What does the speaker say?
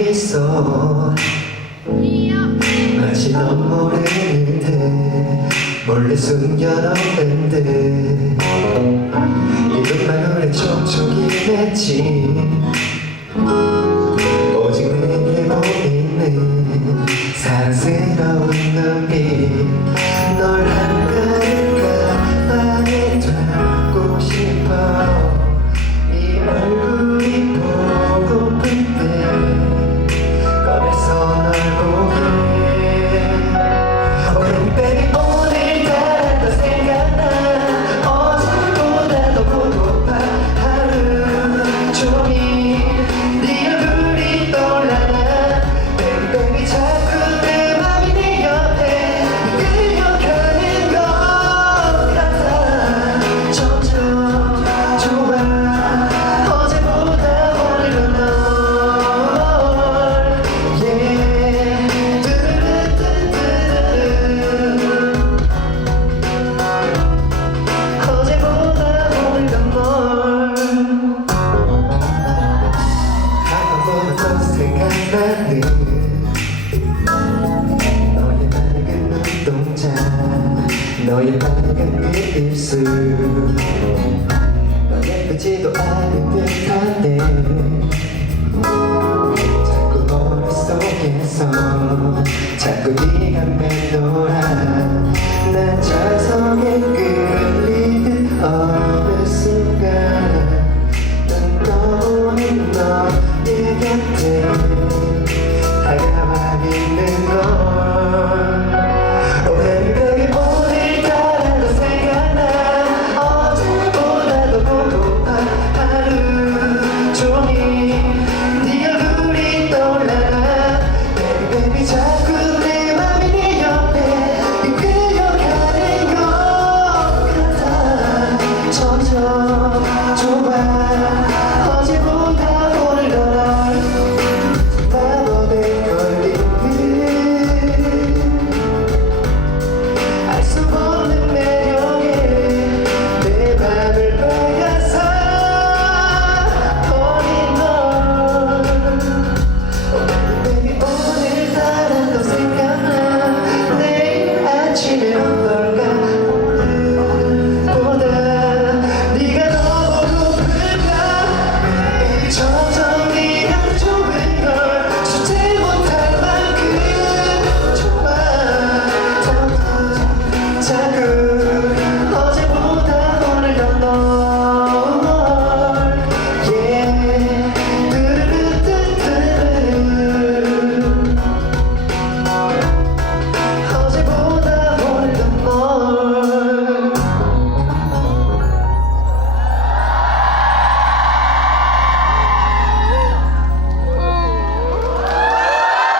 있어. 마치 넌 모르는데 몰래 숨겨놓는데 이것만으로 촉촉이 맺지. 오직 내게 보이는 사랑스러운 눈빛 너의 반응은 입술 너 예쁘지도 않은 듯한데 자꾸 머릿속에서 자꾸 네가 맴돌아 난잘 서.